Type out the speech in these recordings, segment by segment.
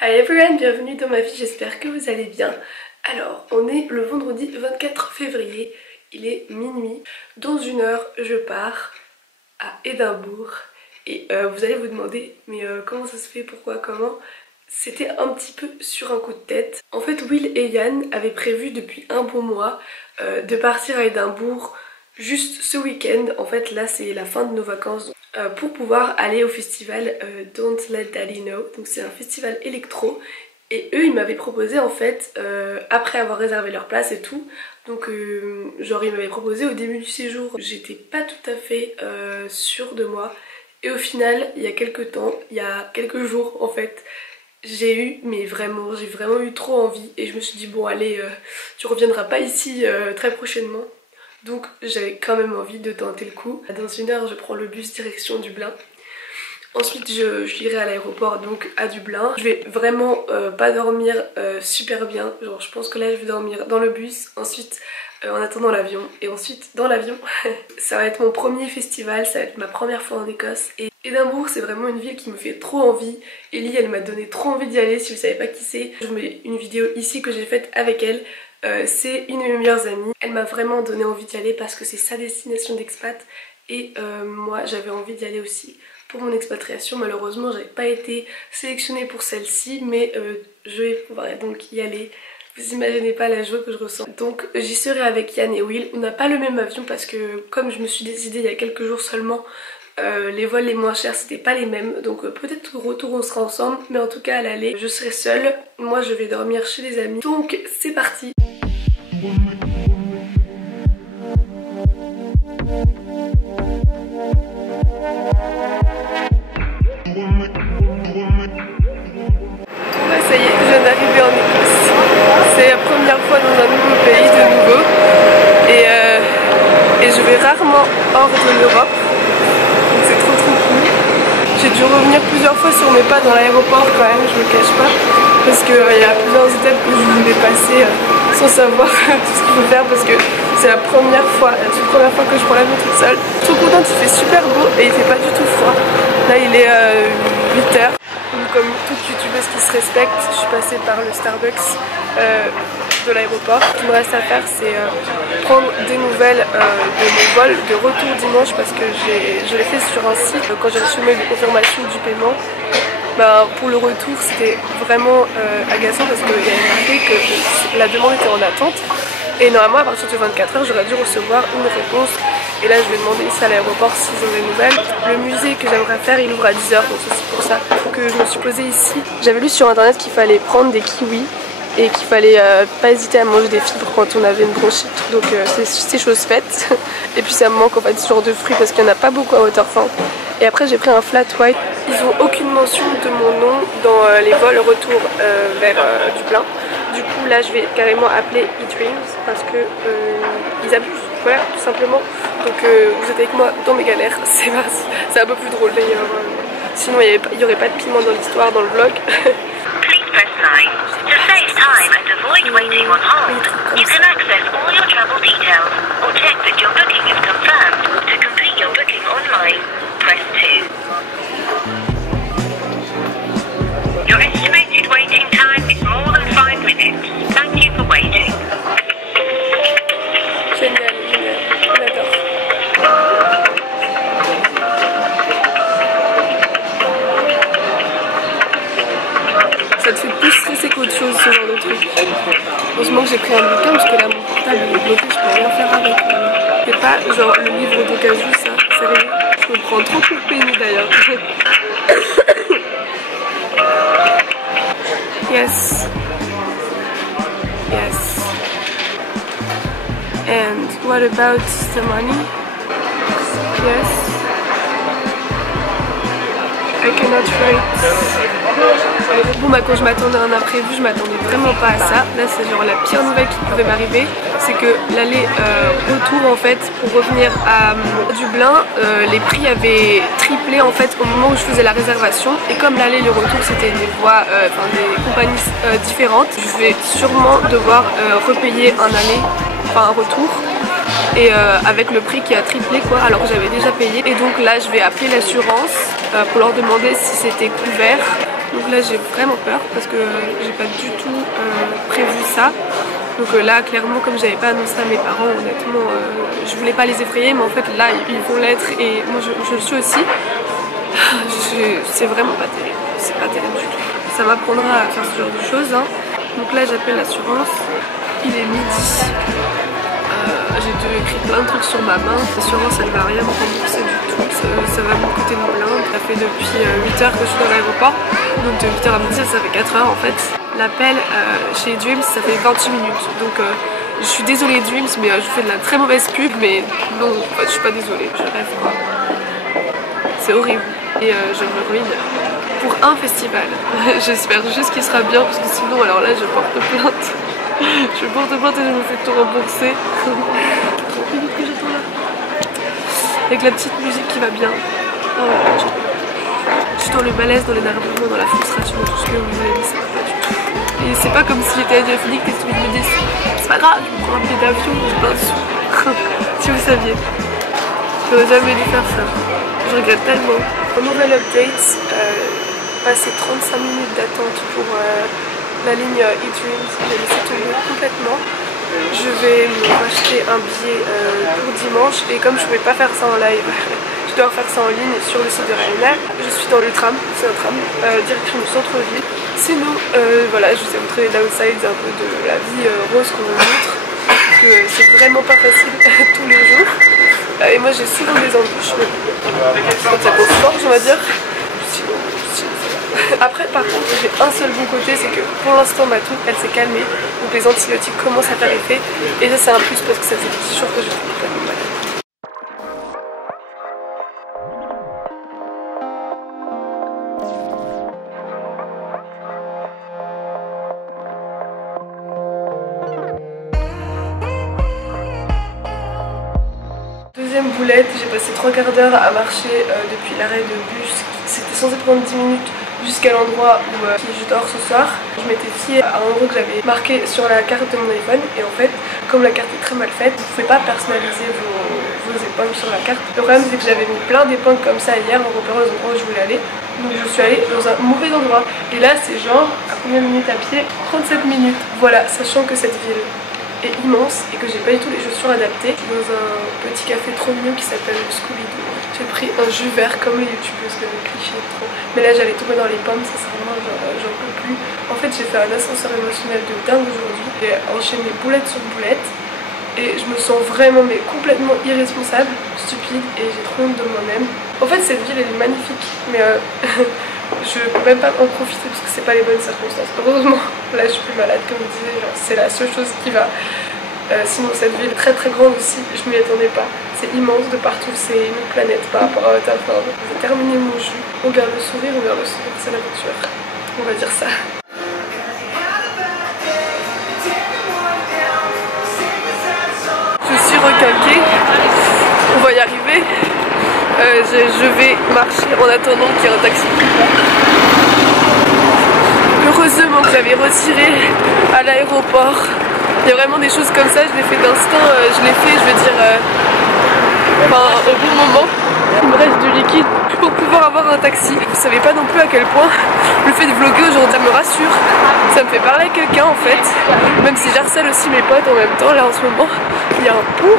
Hi everyone, bienvenue dans ma vie, j'espère que vous allez bien. Alors, on est le vendredi 24 février, il est minuit. Dans une heure, je pars à Édimbourg. Et vous allez vous demander, mais comment ça se fait, pourquoi, comment? C'était un petit peu sur un coup de tête. En fait, Will et Yann avaient prévu depuis un bon mois de partir à Édimbourg juste ce week-end. En fait, là, c'est la fin de nos vacances. Pour pouvoir aller au festival Don't Let Daddy Know. Donc c'est un festival électro et eux ils m'avaient proposé en fait après avoir réservé leur place et tout, donc genre ils m'avaient proposé au début du séjour. J'étais pas tout à fait sûre de moi et au final il y a quelques jours en fait j'ai vraiment eu trop envie et je me suis dit bon allez tu reviendras pas ici très prochainement. Donc j'avais quand même envie de tenter le coup. Dans une heure je prends le bus direction Dublin. Ensuite j'irai à l'aéroport donc à Dublin. Je vais vraiment pas dormir super bien. Genre je pense que là je vais dormir dans le bus. Ensuite en attendant l'avion. Et ensuite dans l'avion. Ça va être mon premier festival. Ça va être ma première fois en Écosse. Et Édimbourg c'est vraiment une ville qui me fait trop envie. Ellie elle m'a donné trop envie d'y aller. Si vous savez pas qui c'est, je vous mets une vidéo ici que j'ai faite avec elle. C'est une de mes meilleures amies. Elle m'a vraiment donné envie d'y aller parce que c'est sa destination d'expat et moi j'avais envie d'y aller aussi pour mon expatriation. Malheureusement j'avais pas été sélectionnée pour celle-ci mais je vais pouvoir donc y aller. Vous imaginez pas la joie que je ressens. Donc j'y serai avec Yann et Will. On n'a pas le même avion parce que comme je me suis décidée il y a quelques jours seulement, les vols les moins chers c'était pas les mêmes, donc peut-être au retour on sera ensemble, mais en tout cas à l'aller je serai seule. Moi je vais dormir chez des amis, donc c'est parti. Bon bah ça y est, je viens d'arriver en Écosse. C'est la première fois dans un nouveau pays de nouveau et je vais rarement hors de l'Europe. Donc c'est trop cool. J'ai dû revenir plusieurs fois sur mes pas dans l'aéroport quand même, je me cache pas. Parce qu'il y a plusieurs étapes que je voulais passer sans savoir tout ce qu'il faut faire parce que c'est la toute première fois que je prends l'avion toute seule. Je suis trop contente, il fait super beau et il fait pas du tout froid. Là il est 8h. Comme toute youtubeuse qui se respecte, je suis passée par le Starbucks de l'aéroport. Ce qu'il me reste à faire c'est prendre des nouvelles de mon vol de retour dimanche parce que je l'ai fait sur un site quand j'ai reçu mes confirmations du paiement. Bah, pour le retour c'était vraiment agaçant parce qu'il y avait marqué que la demande était en attente et normalement à partir de 24 h j'aurais dû recevoir une réponse et là je vais demander ici à l'aéroport s'ils ont des nouvelles. Le musée que j'aimerais faire il ouvre à 10 h donc c'est pour ça que je me suis posée ici. J'avais lu sur internet qu'il fallait prendre des kiwis et qu'il fallait pas hésiter à manger des fibres quand on avait une bronchite, donc c'est chose faite. Et puis ça me manque en fait ce genre de fruits parce qu'il n'y en a pas beaucoup à Waterford. Et après j'ai pris un flat white. Ils ont aucune mention de mon nom dans les vols retour vers Dublin. Du coup là je vais carrément appeler eDreams parce que ils abusent, voilà tout simplement. Donc vous êtes avec moi dans mes galères, c'est parti. C'est un peu plus drôle d'ailleurs. Sinon il n'y aurait pas de piment dans l'histoire, dans le vlog. Press 9. To save time and avoid waiting on hold, you can access all your travel details or check that your booking is confirmed. To complete your booking online, press 2. Your estimated waiting time is more than 5 minutes. Thank you for waiting. Génial, on adore. Ça te fait plus stresser qu'autre chose ce genre de truc. Heureusement que j'ai pris un bouquin parce que là mon portable est bloqué, je peux rien faire avec. C'est pas genre le livre d'occasion ça, sérieux. Je me prends trop pour Penny d'ailleurs. Yes. Yes. And what about the money? Yes. I cannot write. Bon bah quand je m'attendais à un imprévu, je m'attendais vraiment pas à ça. Là c'est genre la pire nouvelle qui pouvait m'arriver. C'est que l'aller retour en fait pour revenir à Dublin, les prix avaient triplé en fait au moment où je faisais la réservation. Et comme l'aller et le retour c'était des voies, des compagnies différentes, je vais sûrement devoir repayer un aller, enfin un retour. Et avec le prix qui a triplé quoi, alors que j'avais déjà payé. Et donc là je vais appeler l'assurance pour leur demander si c'était couvert Donc là j'ai vraiment peur parce que j'ai pas du tout prévu ça. Donc là clairement comme j'avais pas annoncé à mes parents, honnêtement je voulais pas les effrayer, mais en fait là ils vont l'être et moi je le suis aussi. C'est vraiment pas terrible, c'est pas terrible du tout. Ça m'apprendra à faire ce genre de choses hein. Donc là j'appelle l'assurance, il est midi. J'ai écrit plein de trucs sur ma main. L'assurance elle va rien me rembourser du tout. Ça va me coûter une blinde. Ça fait depuis 8 heures que je suis dans l'aéroport. Donc de 8h à midi ça fait 4 heures en fait. L'appel chez Dreams ça fait 28 minutes. Donc je suis désolée Dreams mais je fais de la très mauvaise pub. Mais non en fait je suis pas désolée. Je rêve quoi. C'est horrible. Et je me ruine pour un festival. J'espère juste qu'il sera bien parce que sinon alors là je porte plainte. Je porte plainte et je me fais tout rembourser. Trop vite que j'attends là. Avec la petite musique qui va bien. Oh, je suis dans le malaise, dans l'énervement, dans la frustration, tout ce que vous voulez, mais ça va pas du tout. Et c'est pas comme si j'étais à Diaphonique et que je me dis c'est pas grave, je me prends un billet d'avion, j'ai plein de sous. Si vous saviez. J'aurais jamais dû faire ça. Je regrette tellement. Un nouvel update, passer 35 minutes d'attente pour la ligne eDreams, j'ai laissé tomber complètement. Je vais me racheter un billet pour dimanche et comme je ne pouvais pas faire ça en live, je dois faire ça en ligne sur le site de Ryanair. Je suis dans le tram, c'est un tram, direction du centre-ville. Sinon, voilà, je vous ai montré les downsides un peu de la vie rose qu'on me montre, parce que c'est vraiment pas facile tous les jours. Et moi j'ai souvent des embûches, quand ça conforte on va dire. Après par contre j'ai un seul bon côté, c'est que pour l'instant ma toux elle s'est calmée, donc les antibiotiques commencent à faire effet et ça c'est un plus parce que ça faisait 10 jours que j'étais complètement malade. Deuxième boulette, j'ai passé 3 quarts d'heure à marcher depuis l'arrêt de bus, c'était censé prendre 10 minutes jusqu'à l'endroit où je dors ce soir. Je m'étais fiée à un endroit que j'avais marqué sur la carte de mon iPhone et en fait, comme la carte est très mal faite, vous ne pouvez pas personnaliser vos épingles sur la carte. Le problème c'est que j'avais mis plein d'épingles comme ça hier en repérant les endroits où je voulais aller, donc je suis allée dans un mauvais endroit. Et là c'est genre, à combien de minutes à pied? 37 minutes. Voilà, sachant que cette ville est immense et que j'ai pas du tout les chaussures adaptées. Je suis dans un petit café trop mignon qui s'appelle Scooby-Doo. J'ai pris un jus vert comme les youtubeuses, le cliché trop. Mais là j'allais tomber dans les pommes, sincèrement j'en peux plus. En fait j'ai fait un ascenseur émotionnel de dingue aujourd'hui. J'ai enchaîné boulette sur boulette et je me sens vraiment mais complètement irresponsable, stupide et j'ai trop honte de moi-même. En fait cette ville elle est magnifique mais je peux même pas en profiter parce que c'est pas les bonnes circonstances. Heureusement là je suis plus malade comme je disais, c'est la seule chose qui va. Sinon cette ville est très très grande aussi, je m'y attendais pas. C'est immense de partout, c'est une planète par rapport à Waterford. J'ai terminé mon jus, on garde le sourire, c'est l'aventure. On va dire ça. Je suis requinquée, on va y arriver. Je vais marcher en attendant qu'il y ait un taxi. Heureusement que j'avais retiré à l'aéroport. Il y a vraiment des choses comme ça, je l'ai fait d'instinct, je l'ai fait, je veux dire, au bon moment. Il me reste du liquide pour pouvoir avoir un taxi. Vous savez pas non plus à quel point le fait de vlogger aujourd'hui, ça me rassure. Ça me fait parler à quelqu'un en fait. Même si j'harcèle aussi mes potes en même temps, là en ce moment, il y a un pont.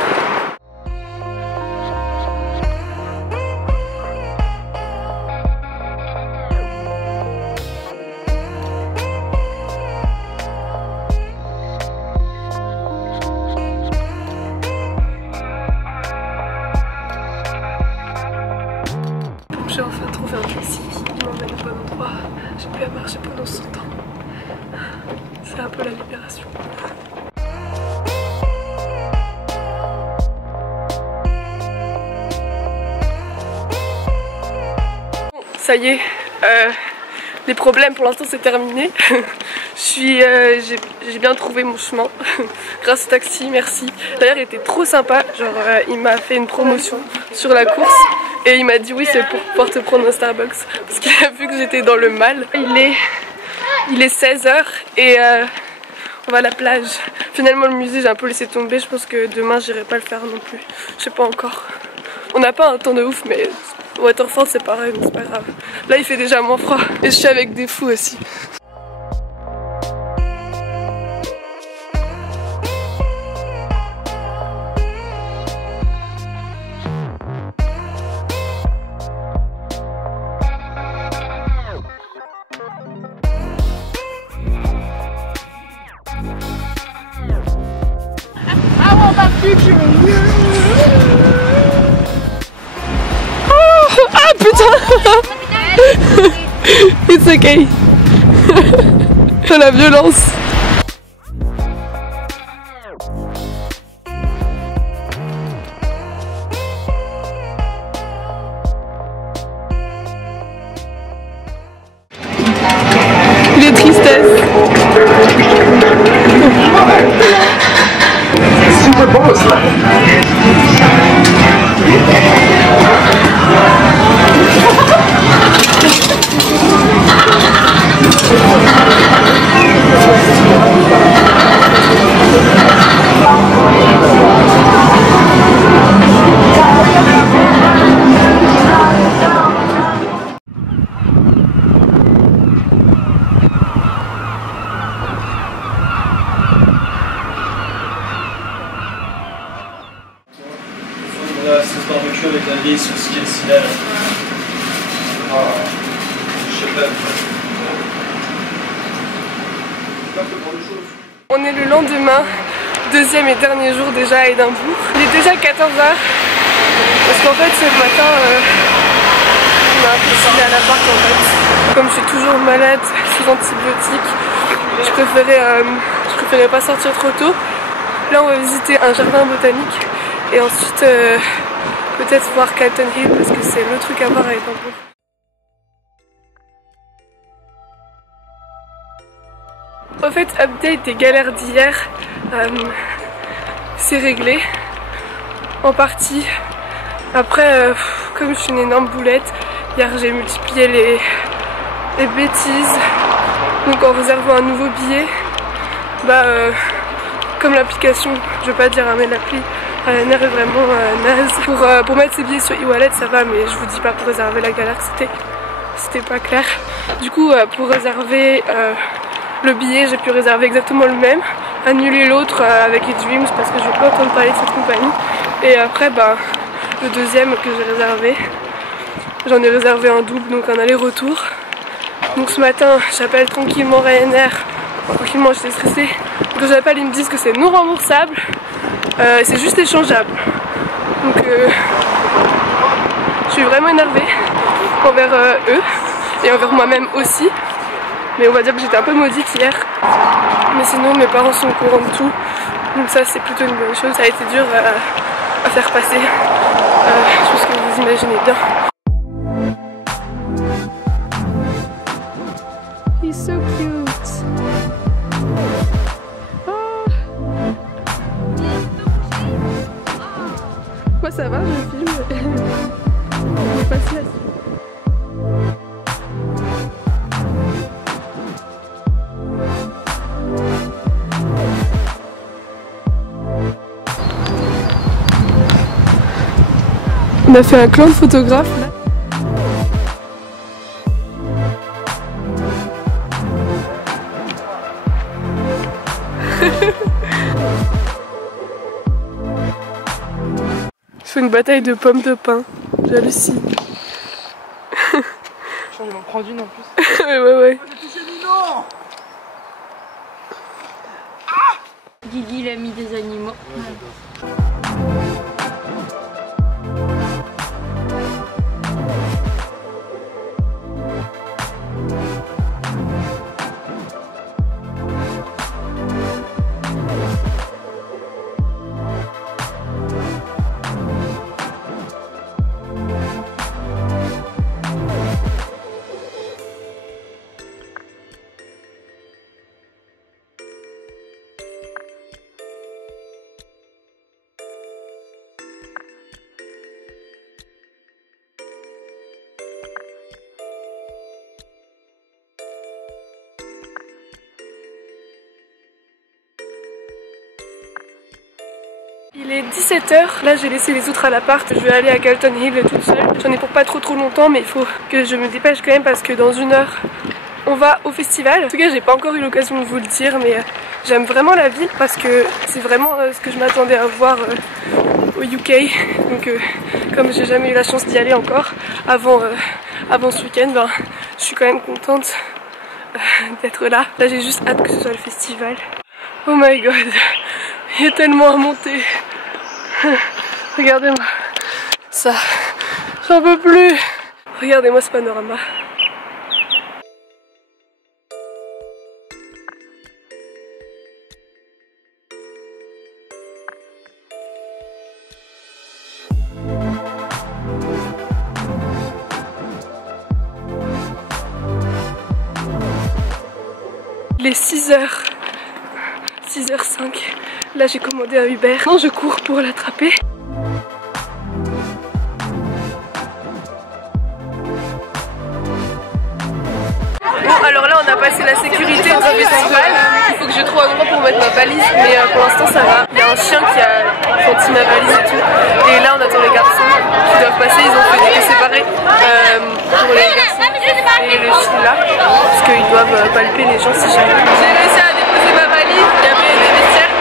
J'ai enfin trouvé un taxi qui m'emmène au bon endroit. J'ai pu à marcher pendant 100 ans. C'est un peu la libération. Ça y est, les problèmes pour l'instant c'est terminé. J'ai bien trouvé mon chemin grâce au taxi, merci. D'ailleurs il était trop sympa, genre il m'a fait une promotion sur la course. Et il m'a dit oui c'est pour pouvoir te prendre un Starbucks parce qu'il a vu que j'étais dans le mal. Il est 16h et on va à la plage. Finalement le musée j'ai un peu laissé tomber, je pense que demain j'irai pas le faire non plus. Je sais pas encore. On n'a pas un temps de ouf mais Waterford c'est pareil, mais c'est pas grave. Là il fait déjà moins froid et je suis avec des fous aussi. Ah putain. It's okay. La violence. Les tristesses. C'est super beau ça. La sauce barbecue avec la vieille sauce qui est ici là. Je sais pas. On est le lendemain, deuxième et dernier jour déjà à Édimbourg. Il est déjà 14h parce qu'en fait ce matin on a un peu chillé à l'appart en fait. Comme je suis toujours malade sous antibiotiques, je préférais pas sortir trop tôt. Là on va visiter un jardin botanique et ensuite peut-être voir Calton Hill parce que c'est le truc à voir à Édimbourg. En fait, update des galères d'hier, c'est réglé en partie. Après, comme je suis une énorme boulette, hier j'ai multiplié les bêtises. Donc en réservant un nouveau billet, comme l'application, je vais pas dire mais l'appli Ryanair est vraiment naze. Pour mettre ses billets sur e-wallet ça va, mais je vous dis pas pour réserver la galère, c'était pas clair. Du coup pour réserver le billet, j'ai pu réserver exactement le même, annuler l'autre avec eDreams parce que je veux pas entendre parler de cette compagnie. Et après le deuxième que j'ai réservé, j'en ai réservé un double, donc un aller-retour. Donc ce matin j'appelle tranquillement Ryanair, tranquillement j'étais stressée. Quand j'appelle ils me disent que c'est non remboursable, c'est juste échangeable. Donc je suis vraiment énervée envers eux et envers moi-même aussi. Mais on va dire que j'étais un peu maudite hier. Mais sinon mes parents sont au courant de tout. Donc ça c'est plutôt une bonne chose. Ça a été dur à faire passer. Je pense que vous imaginez bien. He's so cute. Oh. Moi ça va, je filme. On est passé là-dessus. On a fait un clan de photographes là. Je fais une bataille de pommes de pin. J'hallucine. Je vais m'en prendre une en plus. ouais. Guigui, il a mis des animaux. Il est 17 h, là j'ai laissé les autres à l'appart, je vais aller à Calton Hill toute seule. J'en ai pour pas trop longtemps mais il faut que je me dépêche quand même parce que dans 1 heure on va au festival. En tout cas j'ai pas encore eu l'occasion de vous le dire mais j'aime vraiment la ville parce que c'est vraiment ce que je m'attendais à voir au UK. Donc comme j'ai jamais eu la chance d'y aller encore avant ce week-end, ben, je suis quand même contente d'être là. Là j'ai juste hâte que ce soit le festival. Oh my god, il y a tellement à monter. Regardez-moi ça, j'en peux plus. Regardez-moi ce panorama. Il est 6 h, 6h05. Là j'ai commandé un Uber. Non, je cours pour l'attraper. Bon, alors là on a passé la sécurité du festival. Il faut que je trouve un endroit pour mettre ma valise, mais pour l'instant ça va. Il y a un chien qui a senti ma valise et tout. Et là on attend les garçons qui doivent passer. Ils ont fait des queues séparées pour les garçons et le chien là, parce qu'ils doivent palper les gens si jamais. J'ai réussi à déposer ma valise. Il y avait des vestiaires.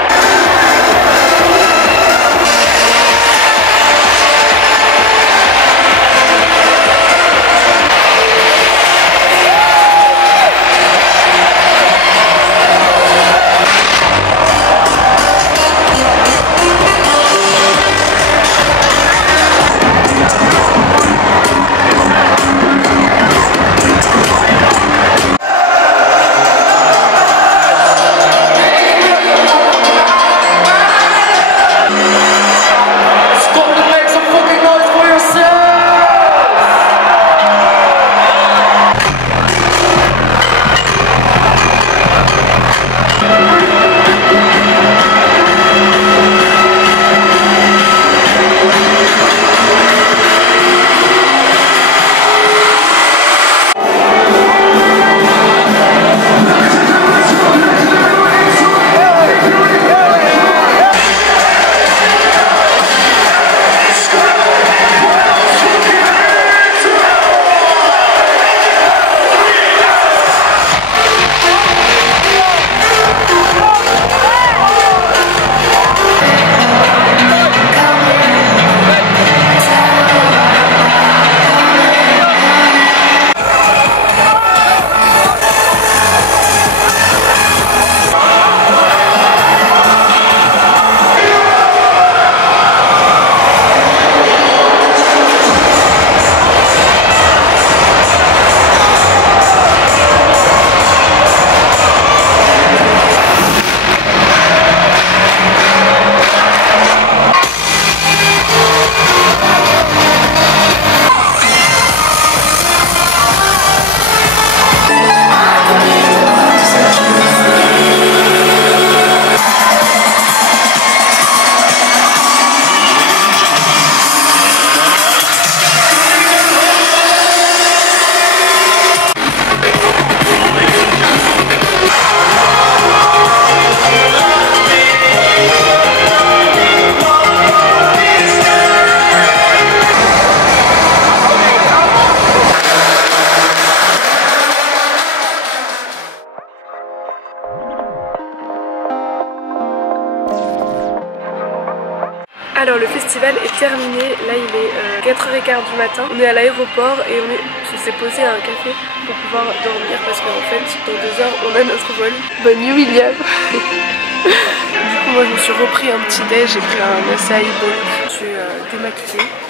Alors le festival est terminé, là il est 4h15 du matin, on est à l'aéroport et on s'est posé à un café pour pouvoir dormir parce qu'en fait dans 2 heures on a notre vol. Bonne nuit William. Du coup moi je me suis repris un petit déj, j'ai pris un acai bowl, je suis démaquillée.